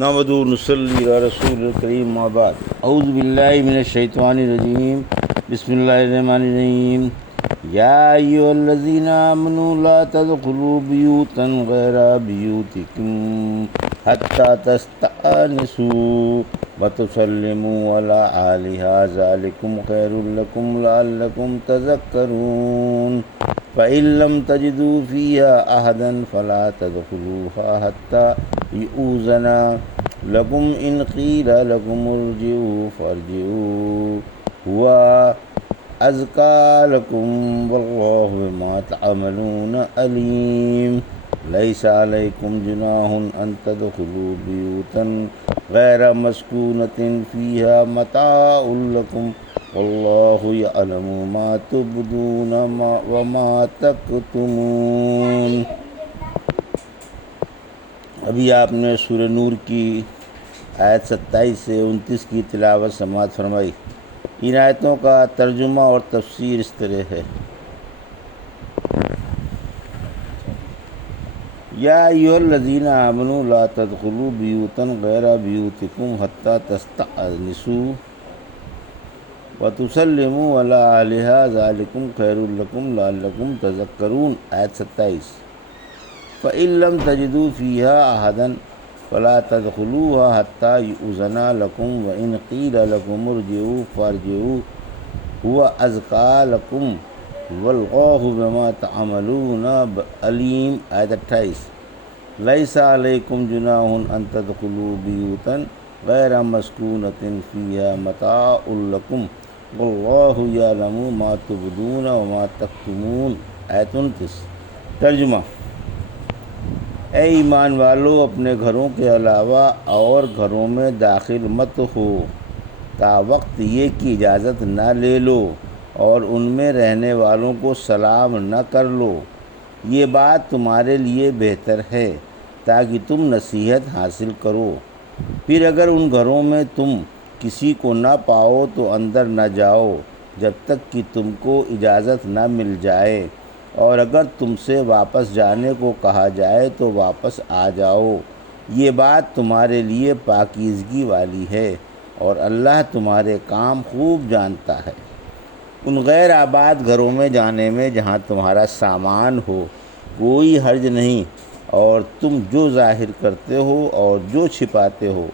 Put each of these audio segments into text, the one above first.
نحمدہ و نصلی علی رسول الکریم اما بعد اعوذ باللہ من الشیطان الرجیم بسم اللہ الرحمن الرحیم یا ایھا الذین آمنوا لا تدخلوا بیوتا غیر بیوتکم حتی تستأنسوا وتسلموا علی اہلہا ذلکم خیر لکم لعلکم تذکرون فإن لم تجدوا فيها أحدا فلا تدخلوها حتى يؤذن لكم إن قيل لكم ارجعوا فارجعوا هو أزكى لكم والله بما تعملون عليم ليس عليكم جناح أن تدخلوا بيوتا غير مسكونة فيها متاع لكم واللہ یعلم ما تبدون وما تکتمون۔ ابھی آپ نے سورہ نور کی آیت 27 سے 29 کی تلاوت سماعت فرمائی۔ ان آیتوں کا ترجمہ اور تفسیر اس طرح ہے: یا ایھا الذین آمنوا لا تدخلوا بیوتا غیر بیوتکم حتی تستأنسوا وتسلموا علی اہلہا ذلکم خیر لکم لعلکم تذکرون۔ آیت 27۔ فإن لم تجدوا فیہا احدا فلا تدخلوها حتی یؤذن لکم وإن قیل لکم ارجعوا فارجعوا هو ازکی لکم واللہ بما تعملون علیم۔ آیت 28۔ لیس علیکم جناح ان تدخلوا بیوتا غیر مسکونۃ فیہا متاع لکم واللہ یعلم ما تبدون وما تکتمون۔ آیت 29۔ ترجمہ: اے ایمان والو، اپنے گھروں کے علاوہ اور گھروں میں داخل مت ہو تا وقت یہ کہ اجازت نہ لے لو اور ان میں رہنے والوں کو سلام نہ کر لو۔ یہ بات تمہارے لیے بہتر ہے تاکہ تم نصیحت حاصل کرو۔ پھر اگر ان گھروں میں تم کسی کو نہ پاؤ تو اندر نہ جاؤ جب تک کہ تم کو اجازت نہ مل جائے، اور اگر تم سے واپس جانے کو کہا جائے تو واپس آ جاؤ۔ یہ بات تمہارے لیے پاکیزگی والی ہے اور اللہ تمہارے کام خوب جانتا ہے۔ ان غیر آباد گھروں میں جانے میں جہاں تمہارا سامان ہو کوئی حرج نہیں، اور تم جو ظاہر کرتے ہو اور جو چھپاتے ہو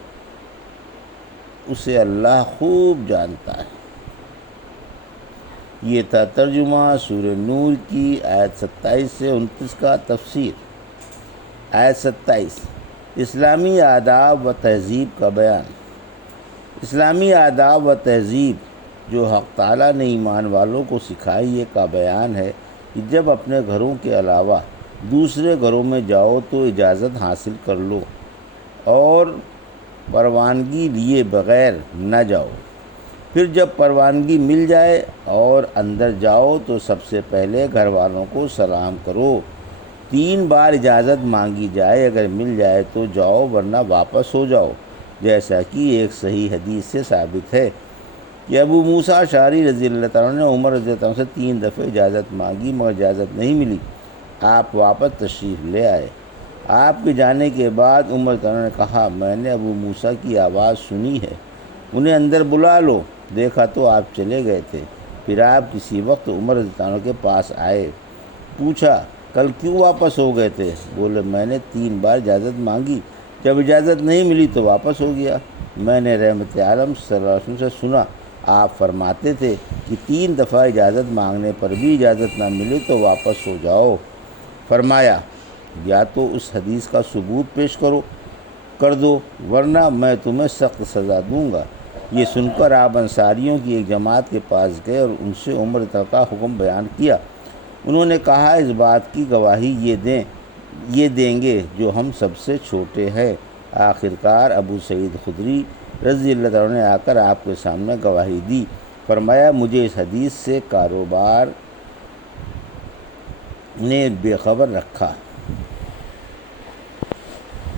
اسے اللہ خوب جانتا ہے۔ یہ تھا ترجمہ سورہ نور کی آیت 27 سے 29 کا تفسیر۔ آیت 27۔ اسلامی آداب و تہذیب کا بیان۔ اسلامی آداب و تہذیب جو حق تعالیٰ نے ایمان والوں کو سکھائی ہے کا بیان ہے کہ جب اپنے گھروں کے علاوہ دوسرے گھروں میں جاؤ تو اجازت حاصل کر لو اور پروانگی لیے بغیر نہ جاؤ۔ پھر جب پروانگی مل جائے اور اندر جاؤ تو سب سے پہلے گھر والوں کو سلام کرو۔ 3 بار اجازت مانگی جائے، اگر مل جائے تو جاؤ ورنہ واپس ہو جاؤ، جیسا کہ ایک صحیح حدیث سے ثابت ہے کہ ابو موسیٰ اشعری رضی اللہ تعالیٰ نے عمر رضی اللہ عنہ سے 3 دفعہ اجازت مانگی مگر اجازت نہیں ملی۔ آپ واپس تشریف لے آئے۔ آپ کے جانے کے بعد عمر رضی اللہ عنہ نے کہا، میں نے ابو موسیٰ کی آواز سنی ہے، انہیں اندر بلا لو۔ دیکھا تو آپ چلے گئے تھے۔ پھر آپ کسی وقت عمر رضی اللہ عنہ کے پاس آئے، پوچھا کل کیوں واپس ہو گئے تھے؟ بولے میں نے 3 بار اجازت مانگی، جب اجازت نہیں ملی تو واپس ہو گیا۔ میں نے رحمت عالم صلی اللہ علیہ وسلم سے سنا، آپ فرماتے تھے کہ 3 دفعہ اجازت مانگنے پر بھی اجازت نہ ملے تو واپس ہو جاؤ۔ فرمایا یا تو اس حدیث کا ثبوت پیش کر دو ورنہ میں تمہیں سخت سزا دوں گا۔ یہ سن کر آپ انصاریوں کی ایک جماعت کے پاس گئے اور ان سے عمر کا حکم بیان کیا۔ انہوں نے کہا اس بات کی گواہی یہ دیں گے جو ہم سب سے چھوٹے ہیں۔ آخرکار ابو سعید خدری رضی اللہ عنہ نے آ کر آپ کے سامنے گواہی دی۔ فرمایا مجھے اس حدیث سے کاروبار نے بے خبر رکھا۔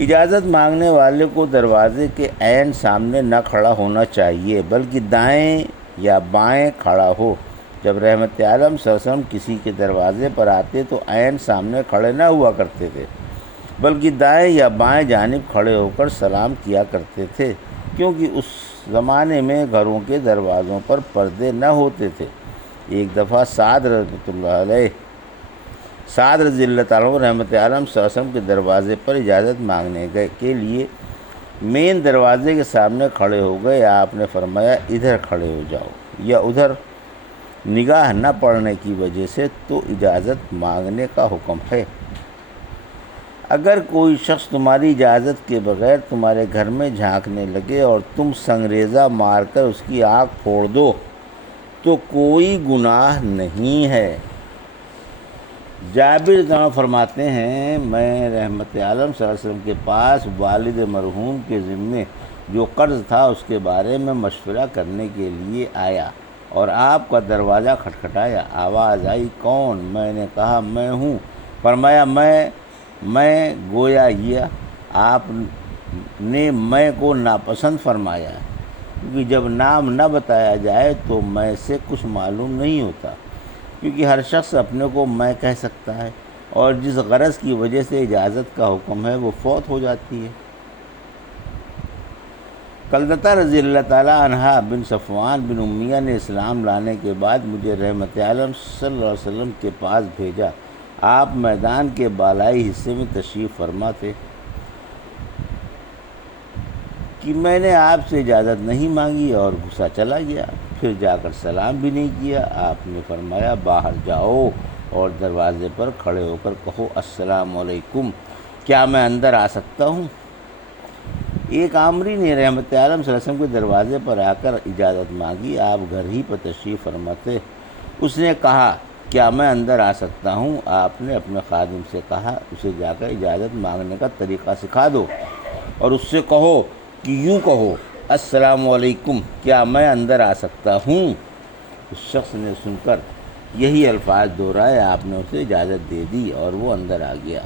اجازت مانگنے والے کو دروازے کے عین سامنے نہ کھڑا ہونا چاہیے بلکہ دائیں یا بائیں کھڑا ہو۔ جب رحمت عالم صلی اللہ علیہ وسلم کسی کے دروازے پر آتے تو عین سامنے کھڑے نہ ہوا کرتے تھے بلکہ دائیں یا بائیں جانب کھڑے ہو کر سلام کیا کرتے تھے، کیونکہ اس زمانے میں گھروں کے دروازوں پر پردے نہ ہوتے تھے۔ ایک دفعہ سعد رضی اللہ عنہ رحمت عالم صلی اللہ علیہ وسلم کے دروازے پر اجازت مانگنے کے لیے مین دروازے کے سامنے کھڑے ہو گئے۔ آپ نے فرمایا ادھر کھڑے ہو جاؤ، یا ادھر نگاہ نہ پڑنے کی وجہ سے تو اجازت مانگنے کا حکم ہے۔ اگر کوئی شخص تمہاری اجازت کے بغیر تمہارے گھر میں جھانکنے لگے اور تم سنگریزہ مار کر اس کی آنکھ پھوڑ دو تو کوئی گناہ نہیں ہے۔ جابر رضی اللہ عنہ فرماتے ہیں، میں رحمت عالم صلی اللہ علیہ وسلم کے پاس والد مرحوم کے ذمے جو قرض تھا اس کے بارے میں مشورہ کرنے کے لیے آیا اور آپ کا دروازہ کھٹکھٹایا۔ آواز آئی، کون؟ میں نے کہا میں ہوں۔ فرمایا میں گویا یہ آپ نے میں کو ناپسند فرمایا، کیونکہ جب نام نہ بتایا جائے تو میں سے کچھ معلوم نہیں ہوتا، کیونکہ ہر شخص اپنے کو میں کہہ سکتا ہے اور جس غرض کی وجہ سے اجازت کا حکم ہے وہ فوت ہو جاتی ہے۔ کلدتہ رضی اللہ تعالیٰ عنہ بن صفوان بن امیہ نے اسلام لانے کے بعد مجھے رحمت عالم صلی اللہ علیہ وسلم کے پاس بھیجا۔ آپ میدان کے بالائی حصے میں تشریف فرما تھے کہ میں نے آپ سے اجازت نہیں مانگی اور گھسا چلا گیا، پھر جا کر سلام بھی نہیں کیا۔ آپ نے فرمایا باہر جاؤ اور دروازے پر کھڑے ہو کر کہو السلام علیکم، کیا میں اندر آ سکتا ہوں؟ ایک عامری نے رحمت عالم صلی اللہ علیہ وسلم کے دروازے پر آ کر اجازت مانگی۔ آپ گھر ہی پر تشریف فرما تھے۔ اس نے کہا کیا میں اندر آ سکتا ہوں؟ آپ نے اپنے خادم سے کہا اسے جا کر اجازت مانگنے کا طریقہ سکھا دو اور اس سے کہو کہ یوں کہو السلام علیکم، کیا میں اندر آ سکتا ہوں؟ اس شخص نے سن کر یہی الفاظ دہرائے۔ آپ نے اسے اجازت دے دی اور وہ اندر آ گیا۔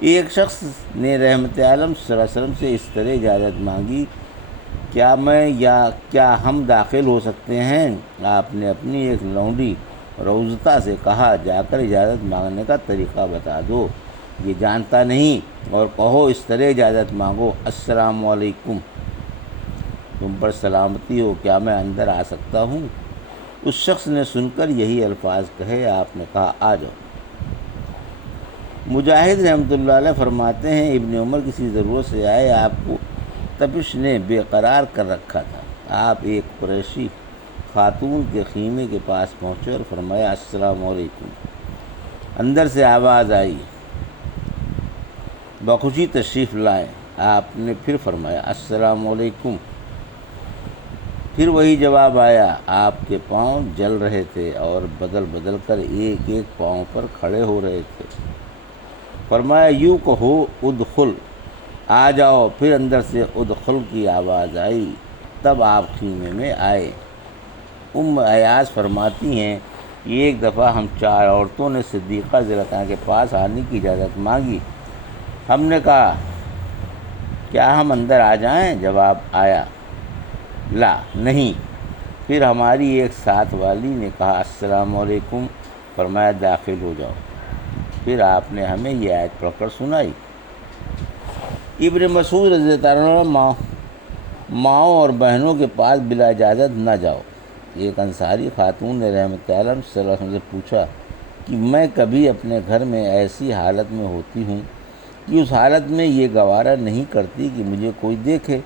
ایک شخص نے رحمت عالم صلی اللہ علیہ وسلم سے اس طرح اجازت مانگی، کیا ہم داخل ہو سکتے ہیں؟ آپ نے اپنی ایک لونڈی روضتہ سے کہا جا کر اجازت مانگنے کا طریقہ بتا دو، یہ جانتا نہیں، اور کہو اس طرح اجازت مانگو السلام علیکم، تم پر سلامتی ہو، کیا میں اندر آ سکتا ہوں؟ اس شخص نے سن کر یہی الفاظ کہے۔ آپ نے کہا آ جاؤ۔ مجاہد رحمۃ اللہ علیہ فرماتے ہیں ابن عمر کسی ضرورت سے آئے، آپ کو تپش نے بے قرار کر رکھا تھا۔ آپ ایک قریشی خاتون کے خیمے کے پاس پہنچے اور فرمایا السلام علیکم۔ اندر سے آواز آئی بخوشی تشریف لائیں۔ آپ نے پھر فرمایا السلام علیکم، پھر وہی جواب آیا۔ آپ کے پاؤں جل رہے تھے اور بدل بدل کر ایک ایک پاؤں پر کھڑے ہو رہے تھے۔ فرمایا یوں کہو ادخل، آ جاؤ۔ پھر اندر سے ادخل کی آواز آئی، تب آپ خیمے میں آئے۔ ایاز فرماتی ہیں کہ ایک دفعہ ہم 4 عورتوں نے صدیقہ رضی اللہ عنہا کے پاس آنے کی اجازت مانگی۔ ہم نے کہا کیا ہم اندر آ جائیں؟ جواب آیا لا، نہیں۔ پھر ہماری ایک ساتھ والی نے کہا السلام علیکم، فرمایا داخل ہو جاؤ۔ پھر آپ نے ہمیں یہ آیت پڑھ کر سنائی، ابن مسعود رضی اللہ عنہ ماؤں اور بہنوں کے پاس بلا اجازت نہ جاؤ۔ ایک انصاری خاتون نے رحمت عالم صلی اللہ علیہ وسلم سے پوچھا کہ میں کبھی اپنے گھر میں ایسی حالت میں ہوتی ہوں کہ اس حالت میں یہ گوارا نہیں کرتی کہ مجھے کوئی دیکھے،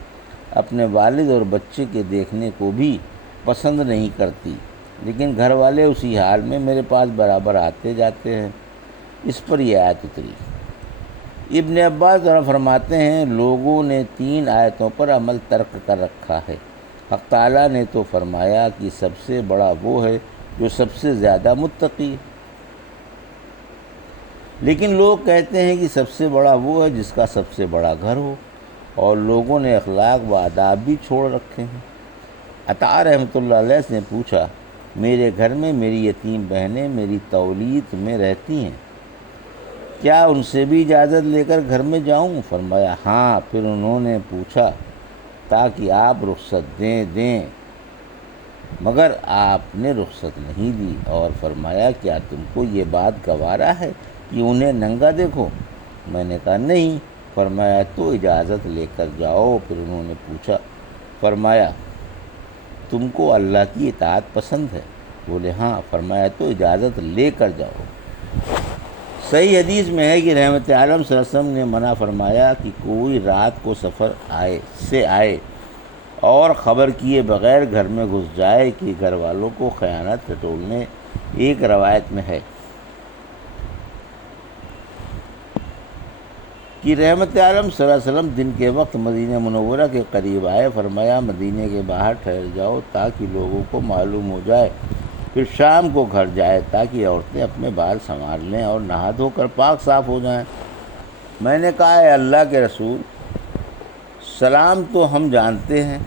اپنے والد اور بچے کے دیکھنے کو بھی پسند نہیں کرتی، لیکن گھر والے اسی حال میں میرے پاس برابر آتے جاتے ہیں۔ اس پر یہ آیت اتری۔ ابن عباس فرماتے ہیں لوگوں نے 3 آیتوں پر عمل ترک کر رکھا ہے۔ حق تعالیٰ نے تو فرمایا کہ سب سے بڑا وہ ہے جو سب سے زیادہ متقی ہے، لیکن لوگ کہتے ہیں کہ سب سے بڑا وہ ہے جس کا سب سے بڑا گھر ہو، اور لوگوں نے اخلاق و آداب بھی چھوڑ رکھے ہیں۔ عطا رحمۃ اللہ علیہ نے پوچھا میرے گھر میں میری یتیم بہنیں میری تولید میں رہتی ہیں، کیا ان سے بھی اجازت لے کر گھر میں جاؤں؟ فرمایا ہاں۔ پھر انہوں نے پوچھا تاکہ آپ رخصت دیں، مگر آپ نے رخصت نہیں دی، اور فرمایا کیا تم کو یہ بات گوارا ہے کہ انہیں ننگا دیکھو؟ میں نے کہا نہیں۔ فرمایا تو اجازت لے کر جاؤ۔ پھر انہوں نے پوچھا، فرمایا تم کو اللہ کی اطاعت پسند ہے؟ بولے ہاں۔ فرمایا تو اجازت لے کر جاؤ۔ صحیح حدیث میں ہے کہ رحمت عالم صلی اللہ علیہ وسلم نے منع فرمایا کہ کوئی رات کو سفر آئے اور خبر کیے بغیر گھر میں گھس جائے کہ گھر والوں کو خیانت ٹٹولنے۔ ایک روایت میں ہے کہ رحمت عالم صلی اللہ علیہ وسلم دن کے وقت مدینہ منورہ کے قریب آئے۔ فرمایا مدینے کے باہر ٹھہر جاؤ تاکہ لوگوں کو معلوم ہو جائے، پھر شام کو گھر جائے تاکہ عورتیں اپنے بال سنوار لیں اور نہا دھو کر پاک صاف ہو جائیں۔ میں نے کہا اے اللہ کے رسول، سلام تو ہم جانتے ہیں،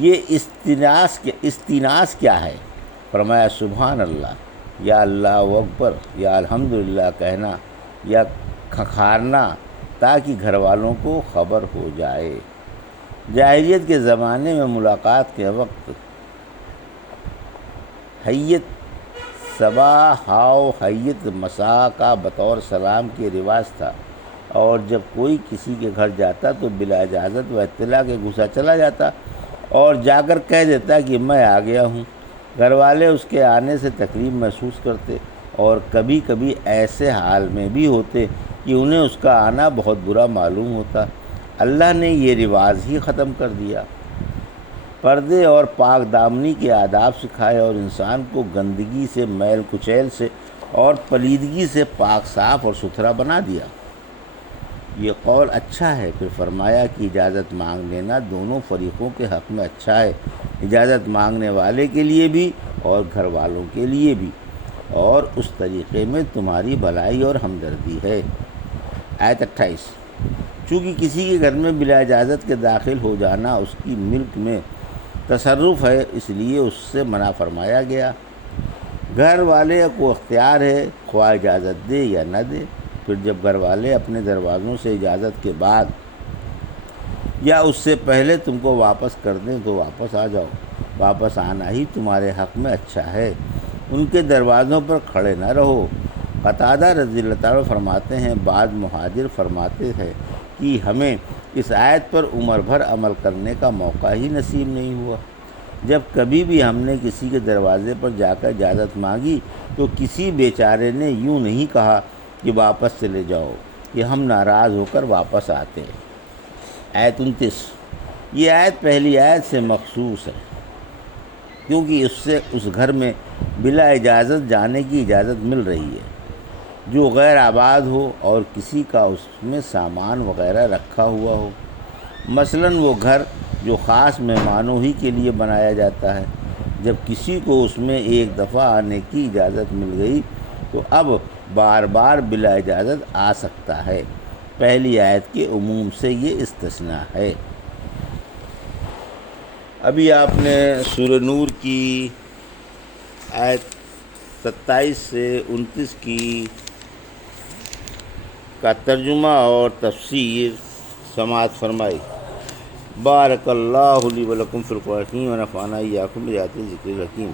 یہ استیناس کیا ہے؟ فرمایا سبحان اللہ، یا اللہ اکبر، یا الحمدللہ کہنا، یا کھنکھارنا تاکہ گھر والوں کو خبر ہو جائے۔ جاہلیت کے زمانے میں ملاقات کے وقت حیت صباح ہاؤ حیت مساء کا بطور سلام کے رواج تھا، اور جب کوئی کسی کے گھر جاتا تو بلا اجازت و اطلاع کے گھسا چلا جاتا اور جا کر کہہ دیتا کہ میں آ گیا ہوں۔ گھر والے اس کے آنے سے تقریب محسوس کرتے اور کبھی کبھی ایسے حال میں بھی ہوتے کہ انہیں اس کا آنا بہت برا معلوم ہوتا۔ اللہ نے یہ رواج ہی ختم کر دیا، پردے اور پاک دامنی کے آداب سکھائے اور انسان کو گندگی سے، میل کچیل سے اور پلیدگی سے پاک صاف اور ستھرا بنا دیا۔ یہ قول اچھا ہے۔ پھر فرمایا کہ اجازت مانگ لینا دونوں فریقوں کے حق میں اچھا ہے، اجازت مانگنے والے کے لیے بھی اور گھر والوں کے لیے بھی، اور اس طریقے میں تمہاری بھلائی اور ہمدردی ہے۔ آیت 28۔ چونکہ کسی کے گھر میں بلا اجازت کے داخل ہو جانا اس کی ملک میں تصرف ہے، اس لیے اس سے منع فرمایا گیا۔ گھر والے کو اختیار ہے خواہ اجازت دے یا نہ دے۔ پھر جب گھر والے اپنے دروازوں سے اجازت کے بعد یا اس سے پہلے تم کو واپس کر دیں تو واپس آ جاؤ۔ واپس آنا ہی تمہارے حق میں اچھا ہے، ان کے دروازوں پر کھڑے نہ رہو۔ قتادہ رضی اللہ تعالیٰ فرماتے ہیں بعض مہاجر فرماتے ہیں کہ ہمیں اس آیت پر عمر بھر عمل کرنے کا موقع ہی نصیب نہیں ہوا۔ جب کبھی بھی ہم نے کسی کے دروازے پر جا کر اجازت مانگی تو کسی بیچارے نے یوں نہیں کہا کہ واپس چلے جاؤ، کہ ہم ناراض ہو کر واپس آتے ہیں۔ آیت 29۔ یہ آیت پہلی آیت سے مخصوص ہے کیونکہ اس سے اس گھر میں بلا اجازت جانے کی اجازت مل رہی ہے جو غیر آباد ہو اور کسی کا اس میں سامان وغیرہ رکھا ہوا ہو، مثلاً وہ گھر جو خاص مہمانوں ہی کے لیے بنایا جاتا ہے۔ جب کسی کو اس میں ایک دفعہ آنے کی اجازت مل گئی تو اب بار بار بلا اجازت آ سکتا ہے۔ پہلی آیت کے عموم سے یہ استثناء ہے۔ ابھی آپ نے سورہ نور کی آیت 27 سے 29 کی کا ترجمہ اور تفسیر سماعت فرمائی۔ بارک اللہ لی و لکم فی القرآن الحکیم و نفعنی ایاکم بآیات الذکر الحکیم۔